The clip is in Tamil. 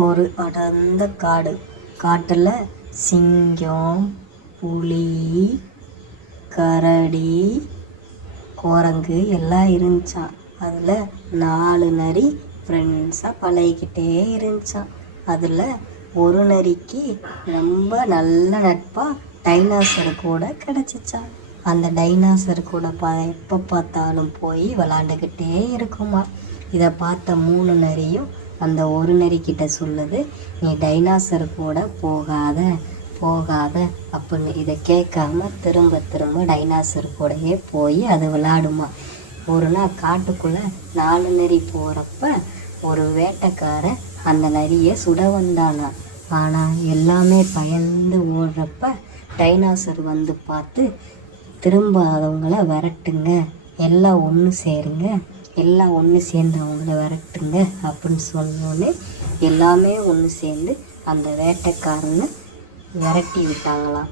ஒரு அடர்ந்த காடு. காட்டில் சிங்கம், புலி, கரடி, குரங்கு எல்லாம் இருந்துச்சான். அதில் 4 நரி ஃப்ரெண்ட்ஸாக பழகிக்கிட்டே இருந்துச்சான். அதில் ஒரு நரிக்கு ரொம்ப நல்ல நட்பாக டைனாசர் கூட கிடச்சிச்சான். அந்த டைனாசர் கூட எப்போ பார்த்தாலும் போய் விளாண்டுக்கிட்டே இருக்குமா. இதை பார்த்த 3 நரியும் அந்த ஒரு நரிக்கிட்ட சொல்லுது, நீ டைனாசர் கூட போகாத அப்படின்னு. இதை கேட்காம திரும்ப திரும்ப டைனாசர் கூடயே போய் அது விளாடுமா. ஒரு நாள் காட்டுக்குள்ளே 4 நரி போகிறப்ப ஒரு வேட்டைக்காரன் அந்த நரியை சுட வந்தானா. ஆனால் எல்லாமே பயந்து ஓடுறப்ப டைனாசர் வந்து பார்த்து, திரும்ப அவங்கள விரட்டுங்க, எல்லாம் ஒன்று சேருங்க, எல்லாம் ஒன்று சேர்ந்து அவங்கள விரட்டுங்க அப்படின்னு சொன்னோன்னே எல்லாமே ஒன்று சேர்ந்து அந்த வேட்டைக்காரனை விரட்டி விட்டாங்களாம்.